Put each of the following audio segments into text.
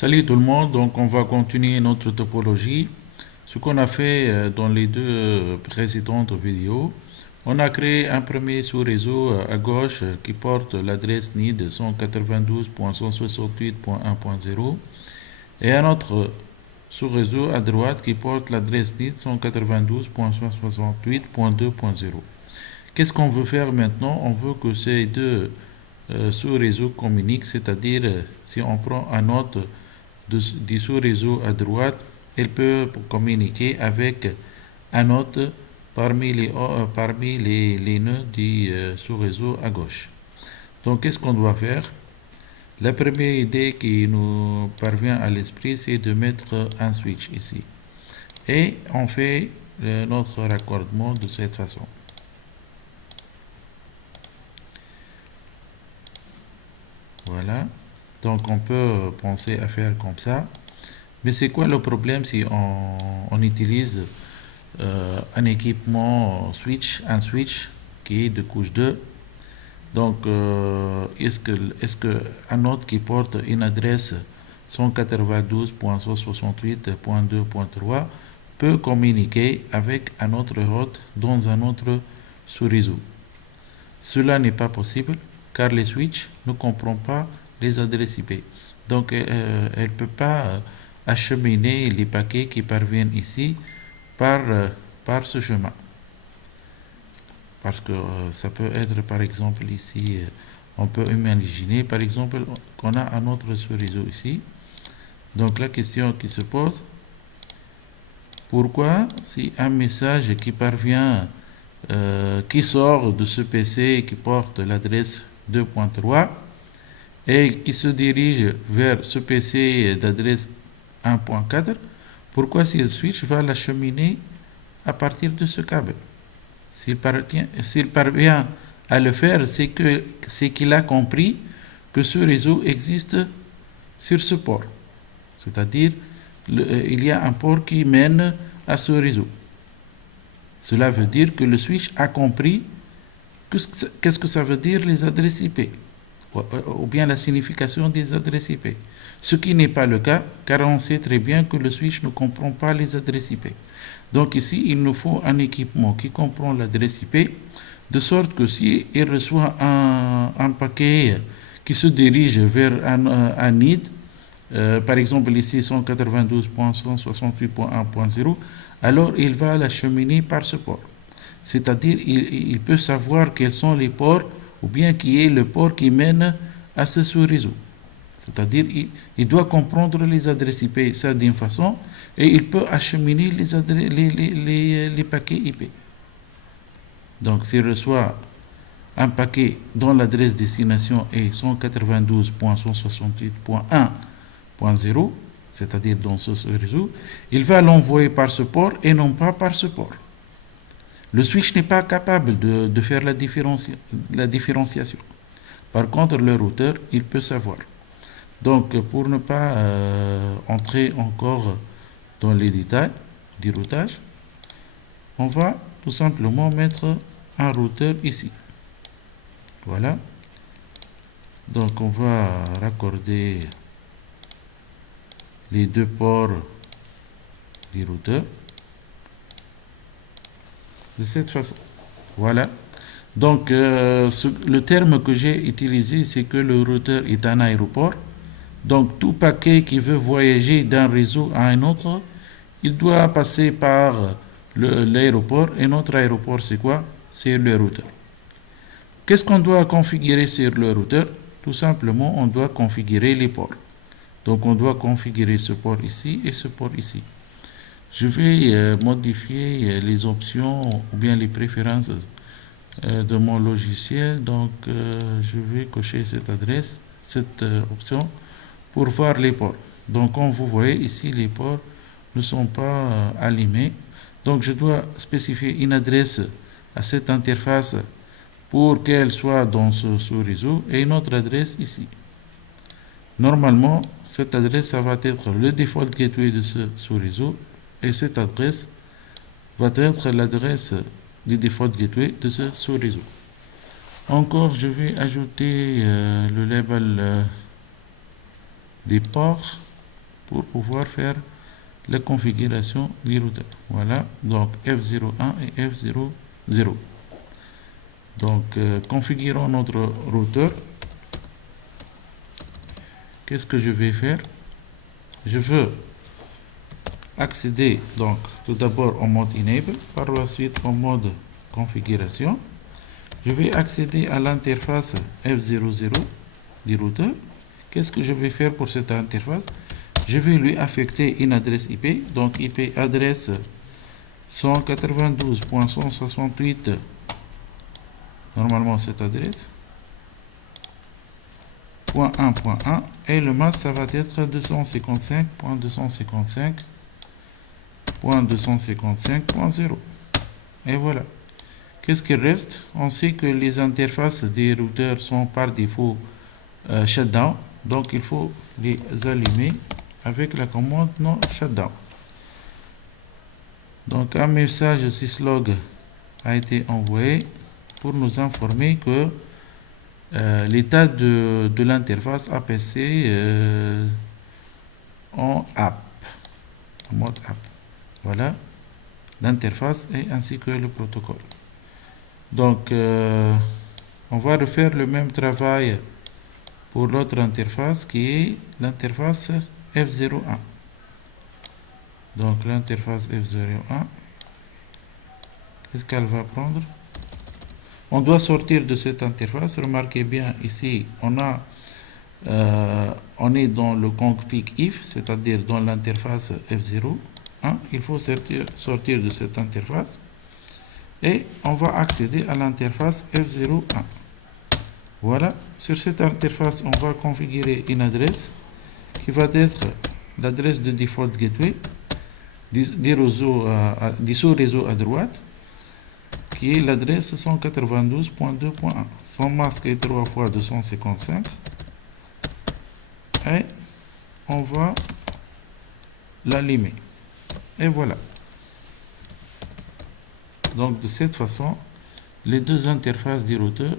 Salut tout le monde, donc on va continuer notre topologie. Ce qu'on a fait dans les deux précédentes vidéos, on a créé un premier sous-réseau à gauche qui porte l'adresse NID 192.168.1.0 et un autre sous-réseau à droite qui porte l'adresse NID 192.168.2.0. Qu'est-ce qu'on veut faire maintenant? On veut que ces deux sous-réseaux communiquent, c'est-à-dire si on prend un autre du sous-réseau à droite, elle peut communiquer avec un autre parmi les nœuds du sous-réseau à gauche. Donc, qu'est-ce qu'on doit faire? La première idée qui nous parvient à l'esprit, c'est de mettre un switch ici. Et on fait notre raccordement de cette façon. Voilà. Donc, on peut penser à faire comme ça. Mais c'est quoi le problème si on utilise un équipement switch, un switch qui est de couche 2? Donc, est-ce que un autre qui porte une adresse 192.168.2.3 peut communiquer avec un autre hôte dans un autre sous-réseau? Cela n'est pas possible car les switches ne comprennent pas les adresses IP. Donc, elle ne peut pas acheminer les paquets qui parviennent ici par, par ce chemin. Parce que ça peut être, par exemple, ici, on peut imaginer, par exemple, qu'on a un autre sous-réseau ici. Donc, la question qui se pose, pourquoi si un message qui parvient, qui sort de ce PC qui porte l'adresse 2.3 et qui se dirige vers ce PC d'adresse 1.4, pourquoi si le switch va l'acheminer à partir de ce câble? S'il parvient à le faire, c'est qu'il a compris que ce réseau existe sur ce port. C'est-à-dire, il y a un port qui mène à ce réseau. Cela veut dire que le switch a compris qu'est-ce que ça veut dire les adresses IP, ou bien la signification des adresses IP. Ce qui n'est pas le cas, car on sait très bien que le switch ne comprend pas les adresses IP. Donc ici, il nous faut un équipement qui comprend l'adresse IP, de sorte que si il reçoit un paquet qui se dirige vers un NID, par exemple ici 192.168.1.0, alors il va l'acheminer par ce port. C'est-à-dire il peut savoir quels sont les ports ou bien qui est le port qui mène à ce sous-réseau. C'est-à-dire il doit comprendre les adresses IP ça d'une façon et il peut acheminer les paquets IP. Donc s'il reçoit un paquet dont l'adresse destination est 192.168.1.0, c'est-à-dire dans ce réseau, il va l'envoyer par ce port et non pas par ce port. Le switch n'est pas capable de faire la différenciation. Par contre, le routeur, il peut savoir. Donc, pour ne pas entrer encore dans les détails du routage, on va tout simplement mettre un routeur ici. Voilà. Donc, on va raccorder les deux ports du routeur de cette façon. Voilà. Donc, le terme que j'ai utilisé, c'est que le routeur est un aéroport. Donc, tout paquet qui veut voyager d'un réseau à un autre, il doit passer par l'aéroport. Et notre aéroport, c'est quoi? C'est le routeur. Qu'est-ce qu'on doit configurer sur le routeur? Tout simplement, on doit configurer les ports. Donc, on doit configurer ce port ici et ce port ici. Je vais modifier les options ou bien les préférences de mon logiciel. Donc, je vais cocher cette adresse, cette option pour voir les ports. Donc, comme vous voyez ici, les ports ne sont pas allumés. Donc, je dois spécifier une adresse à cette interface pour qu'elle soit dans ce sous-réseau et une autre adresse ici. Normalement, cette adresse, ça va être le default gateway de ce sous-réseau et cette adresse va être l'adresse du default gateway de ce sous-réseau. Encore, je vais ajouter le label des ports. pour pouvoir faire la configuration du routeur. Voilà, donc F01 et F00. Donc, configurons notre routeur. Qu'est-ce que je vais faire? Je veux accéder donc tout d'abord au mode Enable, par la suite au mode configuration. Je vais accéder à l'interface F00 du routeur. Qu'est-ce que je vais faire pour cette interface? Je vais lui affecter une adresse IP, donc IP adresse 192.168, normalement cette adresse, .1.1, et le masque ça va être 255.255.255.0. Et voilà. Qu'est-ce qu'il reste? On sait que les interfaces des routeurs sont par défaut shutdown, donc il faut les allumer avec la commande non shutdown. Donc un message syslog a été envoyé pour nous informer que l'état de l'interface APC en app, en mode app. Voilà l'interface et ainsi que le protocole. Donc on va refaire le même travail pour l'autre interface qui est l'interface F01. Donc l'interface F01, qu'est-ce qu'elle va prendre? On doit sortir de cette interface. Remarquez bien ici, on est dans le config if, c'est-à-dire dans l'interface F01. Il faut sortir de cette interface et on va accéder à l'interface F01. Voilà, sur cette interface, on va configurer une adresse qui va être l'adresse de default gateway du sous-réseau à droite, qui est l'adresse 192.2.1. Son masque est 3 fois 255. Et on va l'allumer. Et voilà. Donc de cette façon, les deux interfaces du routeur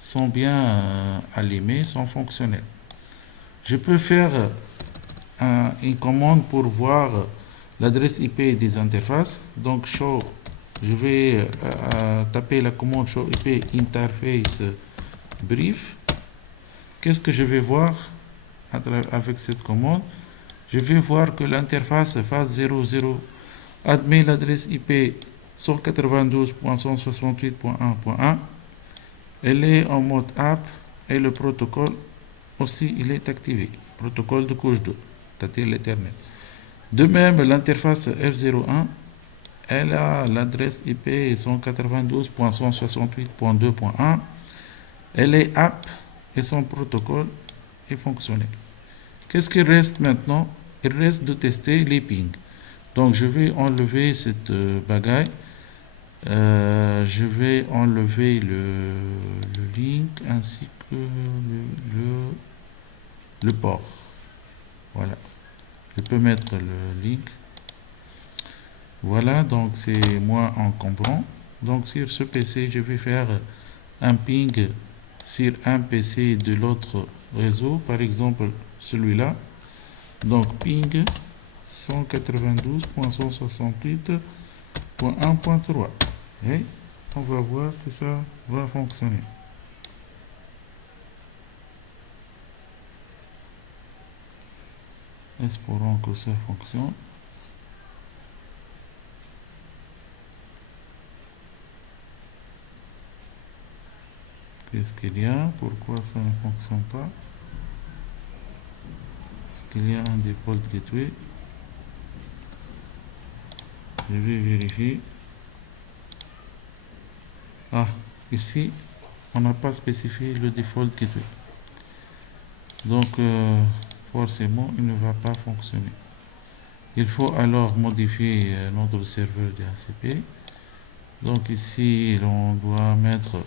sont bien allumées, sont fonctionnelles. Je peux faire une commande pour voir l'adresse IP des interfaces. Donc show, je vais taper la commande show IP interface brief. Qu'est-ce que je vais voir avec cette commande? Je vais voir que l'interface phase 00 admet l'adresse IP 192.168.1.1. Elle est en mode app et le protocole aussi il est activé. Protocole de couche 2, c'est-à-dire l'Ethernet. De même, l'interface F01, elle a l'adresse IP 192.168.2.1. Elle est app et son protocole est fonctionnel. Qu'est-ce qu'il reste maintenant? Il reste de tester les pings. Donc je vais enlever cette bagaille. Je vais enlever le link ainsi que le port. Voilà. Je peux mettre le link. Voilà, donc c'est moins encombrant. Donc sur ce PC, je vais faire un ping sur un PC de l'autre réseau, par exemple celui-là. Donc ping 192.168.1.3. Et on va voir si ça va fonctionner. Espérons que ça fonctionne. Qu'est-ce qu'il y a? Pourquoi ça ne fonctionne pas? Est-ce qu'il y a un default gateway? Je vais vérifier. Ah, ici, on n'a pas spécifié le default gateway. Donc, forcément, il ne va pas fonctionner. Il faut alors modifier notre serveur DHCP. Donc ici, on doit mettre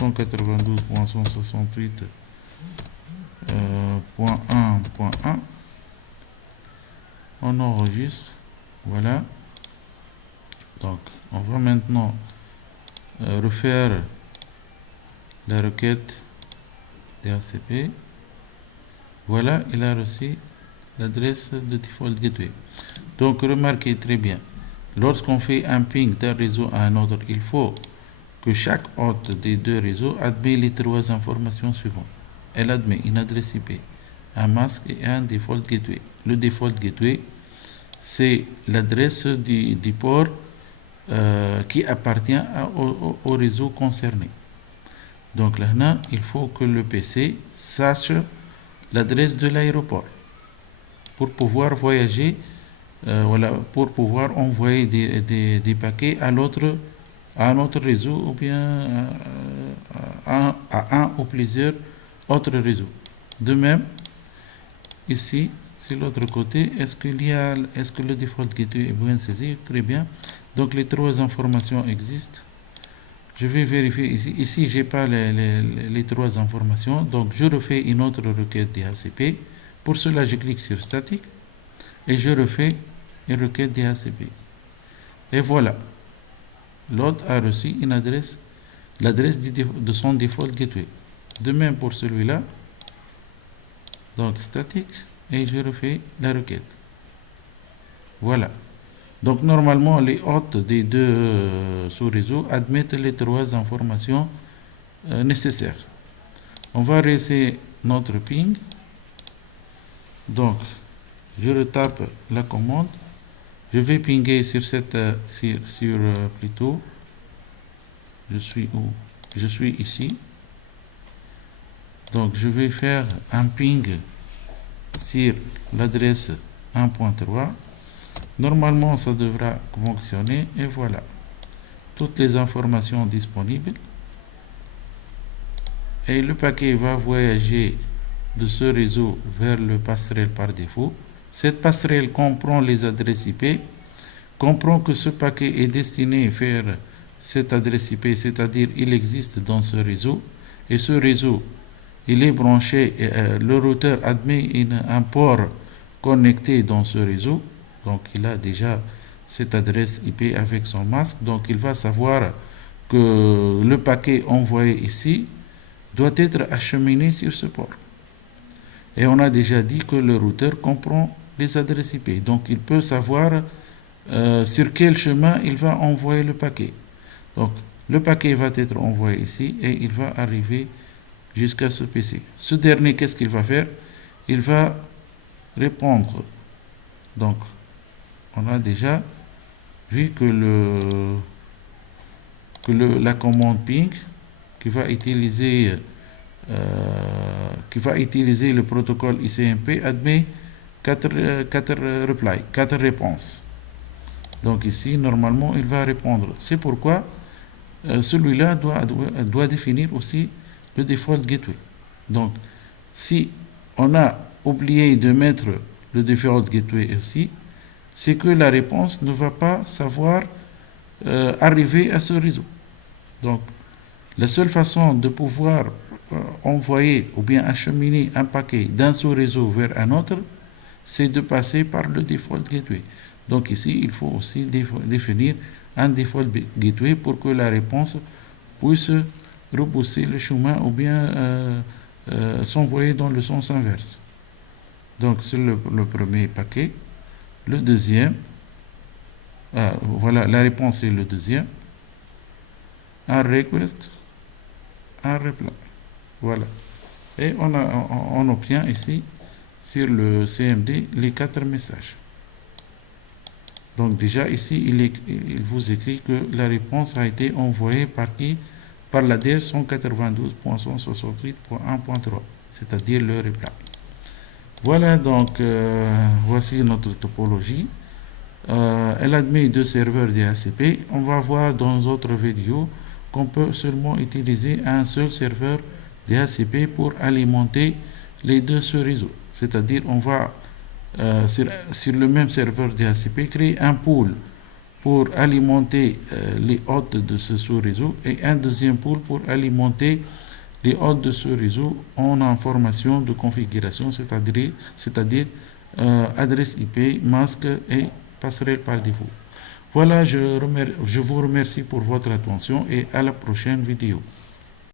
192.168.1.1. On enregistre. Voilà. Donc, on va maintenant refaire la requête DHCP. Voilà, il a reçu l'adresse de default gateway. Donc remarquez très bien, lorsqu'on fait un ping d'un réseau à un autre, il faut que chaque hôte des deux réseaux admet les trois informations suivantes. Elle admet une adresse IP, un masque et un default gateway. Le default gateway, c'est l'adresse du port qui appartient au réseau concerné. Donc là, il faut que le PC sache l'adresse de l'aéroport pour pouvoir voyager, pour pouvoir envoyer des paquets à un autre réseau ou bien à un ou plusieurs autres réseaux. De même, ici, sur l'autre côté, est-ce que le default gateway est bien saisi? Très bien. Donc les trois informations existent. Je vais vérifier ici. Ici, je n'ai pas les trois informations. Donc je refais une autre requête DHCP. Pour cela, je clique sur statique et je refais une requête DHCP. Et voilà. L'autre a reçu une adresse, l'adresse de son default gateway. De même pour celui-là. Donc statique et je refais la requête. Voilà. Donc normalement les hôtes des deux sous-réseaux admettent les trois informations nécessaires. On va réessayer notre ping. Donc je retape la commande. Je vais pinguer sur cette plutôt. Je suis où? Je suis ici. Donc je vais faire un ping sur l'adresse 1.3. Normalement ça devra fonctionner et voilà. Toutes les informations disponibles. Et le paquet va voyager de ce réseau vers le passerelle par défaut. Cette passerelle comprend les adresses IP, comprend que ce paquet est destiné à faire cette adresse IP, c'est-à-dire il existe dans ce réseau, et ce réseau, il est branché, le routeur admet un port connecté dans ce réseau, donc il a déjà cette adresse IP avec son masque, donc il va savoir que le paquet envoyé ici doit être acheminé sur ce port. Et on a déjà dit que le routeur comprend les adresses IP. Donc il peut savoir sur quel chemin il va envoyer le paquet. Donc le paquet va être envoyé ici et il va arriver jusqu'à ce PC. Ce dernier, qu'est-ce qu'il va faire? Il va répondre. Donc on a déjà vu que la commande ping qui va utiliser le protocole ICMP admet 4 réponses. Donc ici, normalement, il va répondre. C'est pourquoi celui-là doit définir aussi le default gateway. Donc, si on a oublié de mettre le default gateway ici, c'est que la réponse ne va pas savoir arriver à ce réseau. Donc, la seule façon de pouvoir envoyer ou bien acheminer un paquet d'un sous-réseau vers un autre, c'est de passer par le default gateway. Donc ici, il faut aussi définir un default gateway pour que la réponse puisse repousser le chemin ou bien s'envoyer dans le sens inverse. Donc c'est le premier paquet. Le deuxième, voilà, la réponse est le deuxième. Un request, un reply. Voilà. Et on obtient ici sur le CMD les 4 messages. Donc déjà ici, il vous écrit que la réponse a été envoyée par qui? Par l'adresse 192.168.1.3, c'est-à-dire le reply. Voilà, donc voici notre topologie. Elle admet 2 serveurs DHCP. On va voir dans d'autres vidéos qu'on peut seulement utiliser un seul serveur DHCP pour alimenter les deux sous-réseaux. C'est-à-dire on va sur le même serveur DHCP créer un pool pour alimenter les hôtes de ce sous-réseau et un deuxième pool pour alimenter les hôtes de ce réseau en information de configuration, c'est-à-dire adresse IP, masque et passerelle par défaut. Voilà, je vous remercie pour votre attention et à la prochaine vidéo.